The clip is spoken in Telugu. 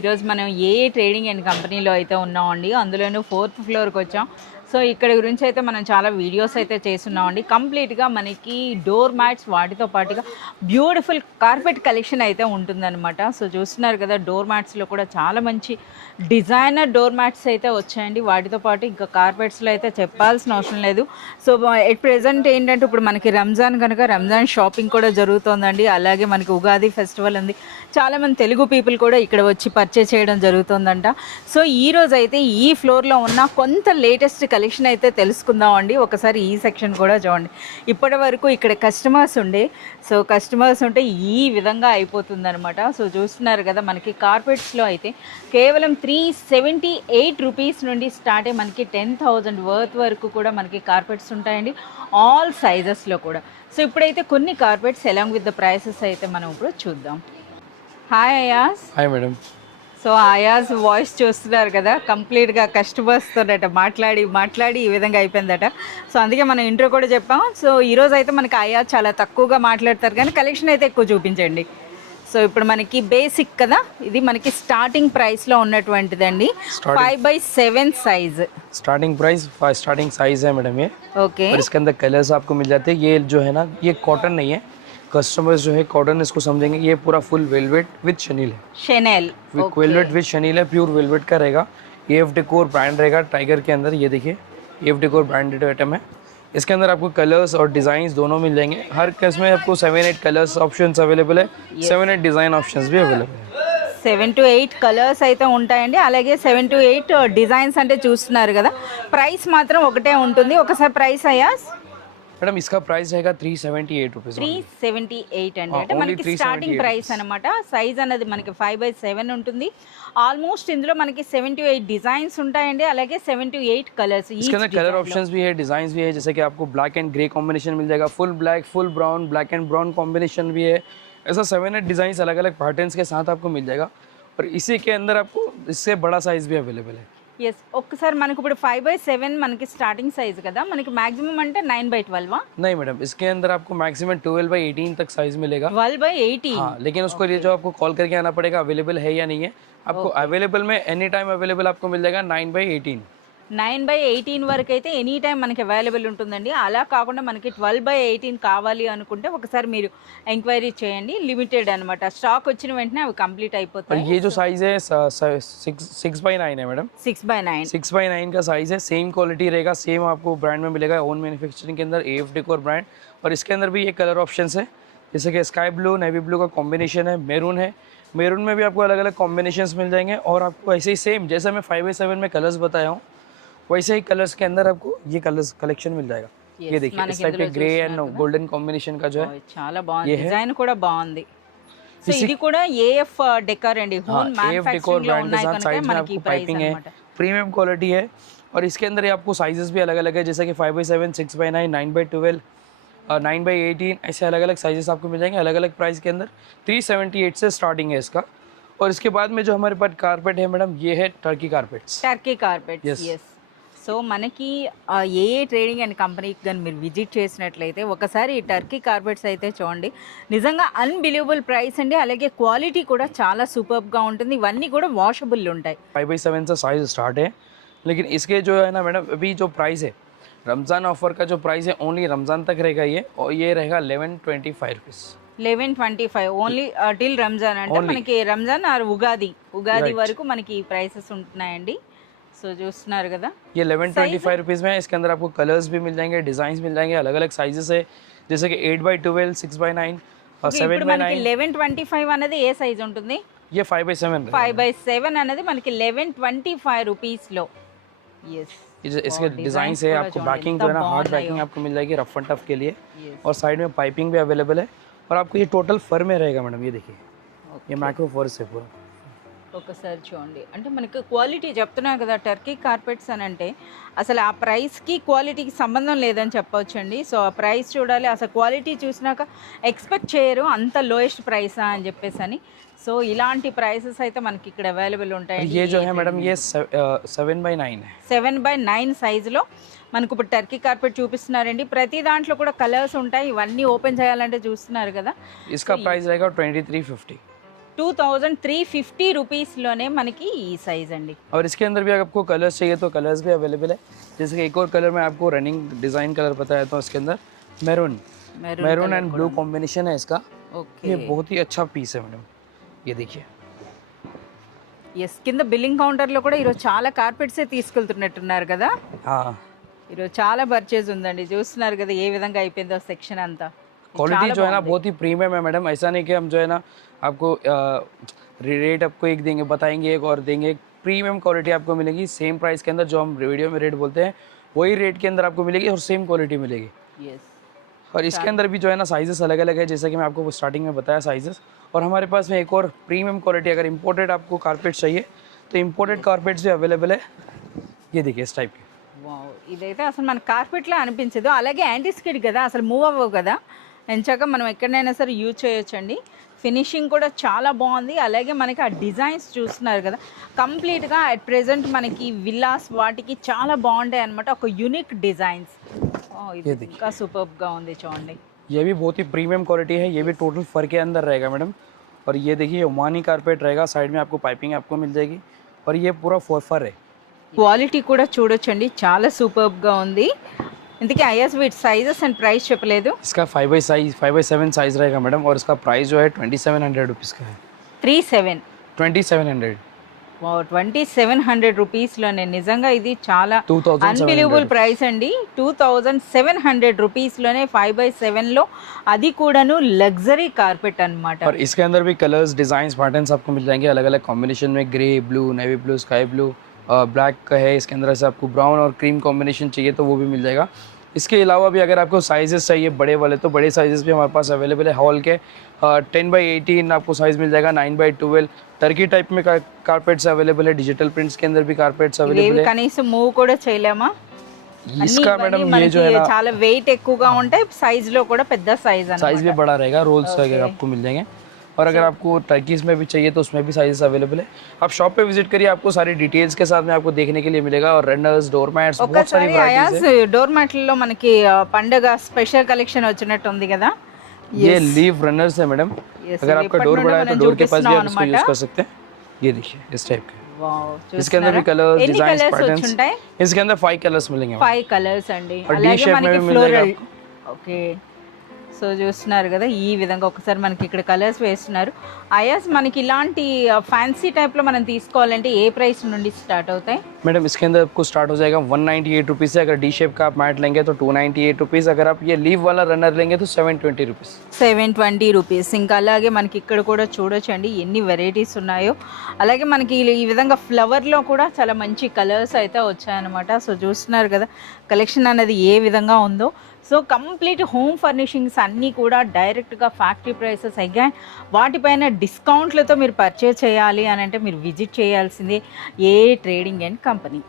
ఈరోజు మనం ఏ ట్రేడింగ్ అండ్ కంపెనీలో అయితే ఉన్నామండి, అందులోనూ 4th ఫ్లోర్కి వచ్చాం. సో ఇక్కడ గురించి అయితే మనం చాలా వీడియోస్ అయితే చేస్తున్నామండి. కంప్లీట్గా మనకి డోర్ మ్యాట్స్ వాటితో పాటుగా బ్యూటిఫుల్ కార్పెట్ కలెక్షన్ అయితే ఉంటుందన్నమాట. సో చూస్తున్నారు కదా, డోర్ మ్యాట్స్లో కూడా చాలా మంచి డిజైనర్ డోర్ మ్యాట్స్ అయితే వచ్చాయండి. వాటితో పాటు ఇంకా కార్పెట్స్లో అయితే చెప్పాల్సిన అవసరం లేదు. సో ఎట్ ప్రెజెంట్ ఏంటంటే ఇప్పుడు మనకి రంజాన్ కనుక రంజాన్ షాపింగ్ కూడా జరుగుతుందండి. అలాగే మనకి ఉగాది ఫెస్టివల్ ఉంది. చాలామంది తెలుగు పీపుల్ కూడా ఇక్కడ వచ్చి పర్చేస్ చేయడం జరుగుతుందంట. సో ఈరోజు అయితే ఈ ఫ్లోర్లో ఉన్న కొంత లేటెస్ట్ కలెక్షన్ అయితే తెలుసుకుందామండి. ఒకసారి ఈ సెక్షన్ కూడా చూడండి. ఇప్పటి వరకు ఇక్కడ కస్టమర్స్ ఉంటే ఈ విధంగా అయిపోతుందనమాట. సో చూస్తున్నారు కదా, మనకి కార్పెట్స్లో అయితే కేవలం 378 రూపీస్ నుండి స్టార్ట్ అయ్యి మనకి 10,000 వర్త్ వరకు కూడా మనకి కార్పెట్స్ ఉంటాయండి, ఆల్ సైజెస్లో కూడా. సో ఇప్పుడైతే కొన్ని carpets along with the prices అయితే మనం ఇప్పుడు చూద్దాం. Hi Ayas. Hi madam. So Ayas voice చూస్తున్నారు కదా, కంప్లీట్గా కస్టమర్స్తోనట మాట్లాడి ఈ విధంగా అయిపోయిందట. సో అందుకే మనం ఇంట్రో కూడా చెప్పాం. సో ఈరోజు అయితే మనకి అయాస్ చాలా తక్కువగా మాట్లాడతారు కానీ కలెక్షన్ అయితే ఎక్కువ చూపించండి. సో ఇప్పుడు మనకి బేసిక్ కదా, ఇది మనకి స్టార్టింగ్ ప్రైస్లో ఉన్నటువంటిదండి. 5/7 size starting price starting size है मैडम ये. ओके. और इसके अंदर कलर्स आपको मिल जाते हैं. ये जो है ना, ये कॉटन नहीं है. कस्टमर्स जो है कॉटन इसको समझेंगे. ये पूरा फुल वेलवेट विद शनील है. शनेल वेलवेट विद शनील है, प्योर वेलवेट का रहेगा. एफ डेकोर ब्रांड रहेगा टाइगर के अंदर. ये देखिए एफ डेकोर ब्रांडेड आइटम है. इसके अंदर आपको कलर्स और डिज़ाइंस दोनों मिल जाएंगे. हर केस में आपको 7-8 कलर्स ऑप्शंस अवेलेबल है. 7-8 डिज़ाइन ऑप्शंस भी अवेलेबल है. 7 to 8 కలర్స్ అయితే ఉంటాయండి. అలాగే 7 to 8 డిజైన్స్ అంటే చూస్తున్నారు కదా. ప్రైస్ మాత్రం ఒకటే ఉంటుంది. ఒకసారి ప్రైస్ అయాస్. मैडम इसका प्राइस रहेगा 378 रुपीज़. 378 అండి. అంటే మనకి స్టార్టింగ్ ప్రైస్ అనమాట. సైజ్ అనేది మనకి 5/7 ఉంటుంది. ఆల్మోస్ట్ ఇందులో మనకి 7 to 8 డిజైన్స్ ఉంటాయండి. అలాగే 7 to 8 కలర్స్. इसके अंदर कलर ऑप्शंस भी है, डिजाइन्स भी है. जैसे कि आपको ब्लैक एंड ग्रे कॉम्बिनेशन मिल जाएगा, full black, full brown, black and brown combination भी है. ऐसा 7-8 डिजाइन अलग अलग पैटर्न्स के साथ आपको मिल जाएगा. और इसी के अंदर आपको इससे बड़ा साइज भी अवेलेबल है. ఎస్. ఒక్కసారి మనకు ఇప్పుడు 5/7 మనకి స్టార్టింగ్ సైజ్ కదా, మనకి మాక్సిమం అంటే 9/12. नहीं मैडम, इसके अंदर आपको मैक्सिमम 12/18 तक साइज मिलेगा. 12/18. हाँ, लेकिन उसको लिए जो आपको कॉल करके आना पड़ेगा अवेलेबल है या नहीं है. आपको अवेलेबल में एनी टाइम अवेलेबल आपको मिल जाएगा 9/18. 9/18 వరకు అయితే ఎనీ టైం మనకి అవైలబుల్ ఉంటుందండి. అలా కాకుండా మనకి 12/18 కావాలి అనుకుంటే ఒకసారి మీరు ఎంక్వైరీ చేయండి. లిమిటెడ్ అనమాట, స్టాక్ వచ్చిన వెంటనే అవి కంప్లీట్ और అయిపోతాయి. ये जो साइज है 6/9 है मैडम. 6/9. 6/9 का साइज है. सेम क्वालिटी रहेगा, सेम आपको ब्रांड में मिलेगा, ओन मैन्युफैक्चरिंग के अंदर एफ डेकोर ब्रांड. और इसके अंदर भी ये कलर ऑप्शंस है, जैसे कि स्काई ब्लू, नेवी ब्लू का कॉम्बिनेशन है, मैरून है. मैरून में भी आपको अलग अलग कॉम्बिनेशंस मिल जाएंगे. और आपको ऐसे ही सेम जैसे मैं 5/7 में कलर्स बताया हूँ, वैसे ही कलर्स के अंदर आपको ये कलर्स कलेक्शन मिल जाएगा. ये देखिए इस टाइप के ग्रे एंड गोल्डन कॉम्बिनेशन का जो है చాలా బాగుంది. డిజైన్ కూడా బాగుంది. సో ఇది కూడా ఏఎఫ్ డెకర్ అండి, హోమ్ మ్యానుఫ్యాక్చరింగ్ లో ఉన్నాయి కనుక మనకి ప్రైస్ అన్నమాట. प्रीमियम क्वालिटी है. और इसके अंदर ये आपको साइजेस भी अलग अलग है, जैसे कि 5/7, 6/9, 9/12, 9/18, ऐसे अलग अलग साइजेस आपको मिल जाएंगे अलग अलग प्राइस के अंदर. 378 से स्टार्टिंग है इसका. और इसके बाद में जो हमारे पास कारपेट है मैडम, ये है Turkey carpets. Turkey carpets. Yes. So మనకి ఏ ట్రేడింగ్ అండ్ కంపెనీకి కానీ మీరు విజిట్ చేసినట్లయితే ఒకసారి ఈ టర్కీ కార్పెట్స్ అయితే చూడండి. నిజంగా అన్బిలీవబుల్ ప్రైస్ అండి. అలాగే క్వాలిటీ కూడా చాలా సూపర్గా ఉంటుంది. ఇవన్నీ కూడా వాషబుల్ ఉంటాయి. 5/7 से साइज स्टार्ट है. लेकिन इसके जो है ना मैडम, अभी जो प्राइस है रमज़ान ऑफर का जो प्राइस है ओनली रमज़ान तक रहेगा ये. और ये रहेगा 1125 रुपीज़. 1125 only till Ramzan. అంటే మనకి రంజాన్ ఆర్ ఉగాది వరకు మనకి ఈ ప్రైసెస్ ఉంటున్నాయండి. సో చూస్తున్నారు కదా, ये 1125 रुपीज़ में है. इसके अंदर आपको कलर्स भी मिल जाएंगे, डिज़ाइंस मिल जाएंगे, अलग अलग साइजेस है, जैसे कि 8/12, 6/9 और 7/9. 1125 అనేది ఏ సైజ్ ఉంటుంది? ये 5/7. 5/7 అనేది మనకి 1125 రూపీస్లో. ఎస్. इसके डिज़ाइन है. आपको बैकिंग जो है ना, हार्ड बैकिंग आपको मिल जाएगी रफ एंड टफ के लिए. और साइड में पाइपिंग भी अवेलेबल है. और आपको ये टोटल फर में रहेगा मैडम. ये देखिए ये माइक्रो फर्स है पूरा. ఒకసారి చూడండి. అంటే మనకి క్వాలిటీ చెప్తున్నా కదా, టర్కీ కార్పెట్స్ అని అంటే అసలు ఆ ప్రైస్కి క్వాలిటీకి సంబంధం లేదని చెప్పొచ్చండి. సో ఆ ప్రైస్ చూడాలి, అసలు క్వాలిటీ చూసినాక ఎక్స్పెక్ట్ చేయరు అంత లోయెస్ట్ ప్రైసా అని చెప్పేసి అని. సో ఇలాంటి ప్రైసెస్ అయితే మనకి ఇక్కడ అవైలబుల్ ఉంటాయి. ये जो है मैडम ये 7/9 है. 7/9 సైజులో మనకు ఇప్పుడు టర్కీ కార్పెట్ చూపిస్తున్నారండి. ప్రతి దాంట్లో కూడా కలర్స్ ఉంటాయి. ఇవన్నీ ఓపెన్ చేయాలంటే చూస్తున్నారు కదా. इसका प्राइस रहेगा 2350. 2350 రూపీస్లోనే మనకి ఈ సైజ్ అండి. और इसके अंदर भी अगर आपको कलर्स चाहिए तो कलर्स भी अवेलेबल है. जैसे कि एक और कलर मैं आपको रनिंग डिज़ाइन कलर बताया था, इसके अंदर मैरून एंड ब्लू कॉम्बिनेशन है इसका. ఓకే. ये बहुत ही अच्छा पीस है मैडम, ये देखिए. ఎస్, కింద బిల్లింగ్ కౌంటర్లో కూడా ఈరోజు చాలా కార్పెట్సే తీసుకెళ్తున్నట్టున్నారు కదా. हाँ, ఈరోజు చాలా పర్చేజ్ ఉందండి, చూస్తున్నారు కదా ఏ విధంగా అయిపోయిందో సెక్షన్ అంతా. क्वालिटी जो है ना बहुत ही प्रीमियम है मैडम. ऐसा नहीं कि हम जो है ना आपको रेट आपको एक देंगे, बताएंगे एक और देंगे. प्रीमियम क्वालिटी आपको मिलेगी सेम प्राइस के अंदर. जो हम वीडियो में रेट बोलते हैं वही रेट के अंदर आपको मिलेगी और सेम क्वालिटी मिलेगी. ఎస్. और इसके अंदर भी जो है ना साइजेस अलग अलग है, जैसे कि मैं आपको स्टार्टिंग में बताया साइजेस. और हमारे पास में एक और प्रीमियम क्वालिटी, अगर इम्पोर्टेड आपको कारपेट चाहिए तो इम्पोर्टेड कारपेट्स भी अवेलेबल है. ये देखिए इस टाइप के. వావ్, ఇదైతే అసలు మన కార్పెట్లో అనిపించదు. అలాగే యాంటీ స్కిడ్ కదా, అసలు మూవ్ అవ్వవు కదా, ఎంచాక మనం ఎక్కడైనా సరే యూజ్ చేయొచ్చండి. ఫినిషింగ్ కూడా చాలా బాగుంది. అలాగే మనకి ఆ డిజైన్స్ చూస్తున్నారు కదా, కంప్లీట్గా అట్ ప్రెజెంట్ మనకి విల్లాస్ వాటికి చాలా బాగుంటాయి అనమాట. ఒక యూనిక్ డిజైన్స్. ఇది ఇంకా సూపర్గా ఉంది చూడండి. ये भी बहुत ही प्रीमियम क्वालिटी है. ये भी टोटल फर के अंदर रहेगा मैडम. और ये देखिए ओमानी कारपेट रहेगा, साइड में आपको पाइपिंग आपको मिल जाएगी. और ये पूरा फर है. క్వాలిటీ కూడా చూడొచ్చండి, చాలా సూపర్గా ఉంది. ఇంతకీ అయాస్ వీటి సైజెస్ అండ్ ప్రైస్ చెప్పలేదు. इसका 5x7 साइज रहेगा मैडम. और इसका प्राइस जो है 2700 रुपीज़ का है. 37. 2700. 2700 రూపీస్లోనే. నిజంగా ఇది చాలా 2700 అన్బిలీవబుల్ ప్రైస్ అండి. 2700 రూపీస్లోనే 5x7లో, అది కూడాను లగ్జరీ కార్పెట్ అన్నమాట. और इसके अंदर भी कलर्स डिज़ाइंस पैटर्न्स आपको मिल जाएंगे अलग अलग कॉम्बिनेशन में. Grey, blue, navy blue, sky blue, black का है. इसके अंदर से आपको ब्राउन और क्रीम कॉम्बिनेशन चाहिए तो वो भी मिल जाएगा. इसके अलावा भी अगर आपको साइजेस चाहिए बड़े वाले तो बड़े साइजेस भी हमारे पास अवेलेबल है. हॉल के 10x18 आपको साइज़ मिल जाएगा. 9x12 टर्की टाइप में कारपेट्स अवेलेबल है. डिजिटल प्रिंट्स के अंदर भी कारपेट्स अवेलेबल ఇవేవి है. కనీసం మూవ్ కూడా చేయలేమా? इसका मैडम ये जो है ना చాలా వెయిట్ ఎక్కువగా ఉంటాయి, సైజ్ లో కూడా పెద్ద సైజ్ साइज भी बड़ा रहेगा. रोल्स वगैरह आपको मिल जाएंगे. और अगर आपको टर्कीज में भी चाहिए तो उसमें भी साइजेस अवेलेबल है. आप शॉप पे विजिट करिए, आपको सारी डिटेल्स के साथ में आपको देखने के लिए मिलेगा. और रनर्स, डोर मैट्स, बहुत सारी ఒక్కసారి वैरायटीज అయాస్ है. డోర్ మ్యాట్లలో మనకి పండగ స్పెషల్ కలెక్షన్ వచ్చినట్టు ఉంది కదా. ये लीव रनर्स है मैडम. Yes, अगर आपका डोर बड़ा है तो डोर के पास भी आप इसको यूज చూపిస్తున్నాం कर सकते हैं. ये देखिए इस टाइप के. వావ్, इसके अंदर भी कलर्स, ఎన్ని डिजाइन, కలర్స్ पैटर्न्स. వచ్చుంటాయి? इसके अंदर 5 कलर्स मिलेंगे. 5 కలర్స్ అండి. और डी అలాగే शेप में మనకి भी मिल जाएगा ఫ్లోరల్. ఓకే, సో చూస్తున్నారు కదా ఈ విధంగా ఒకసారి మనకి ఇక్కడ కలర్స్ వేస్తున్నారు. అయాస్ మనకి ఇలాంటి ఫ్యాన్సీ టైప్లో మనం తీసుకోవాలంటే ఏ ప్రైస్ నుండి స్టార్ట్ అవుతాయి? मैडम इसके अंदर आपको स्टार्ट हो जाएगा 198 रुपीज़ से. अगर डी शेप का आप मैट लेंगे तो 298 रुपीज़. अगर आप ये लीव वाला रनर लेंगे तो 720 रुपीज़. 720 రూపీస్. ఇంకా అలాగే మనకి ఇక్కడ కూడా చూడొచ్చండి ఎన్ని వెరైటీస్ ఉన్నాయో. అలాగే మనకి ఈ విధంగా ఫ్లవర్లో కూడా చాలా మంచి కలర్స్ అయితే వచ్చాయన్నమాట. సో చూస్తున్నారు కదా కలెక్షన్ అనేది ఏ విధంగా ఉందో. సో కంప్లీట్ హోమ్ ఫర్నిషింగ్స్ అన్నీ కూడా డైరెక్ట్గా ఫ్యాక్టరీ ప్రైసెస్. అగైన్ వాటిపైన డిస్కౌంట్లతో మీరు పర్చేజ్ చేయాలి అని అంటే మీరు విజిట్ చేయాల్సిందే ఏ ట్రేడింగ్ అండ్ కంపెనీ.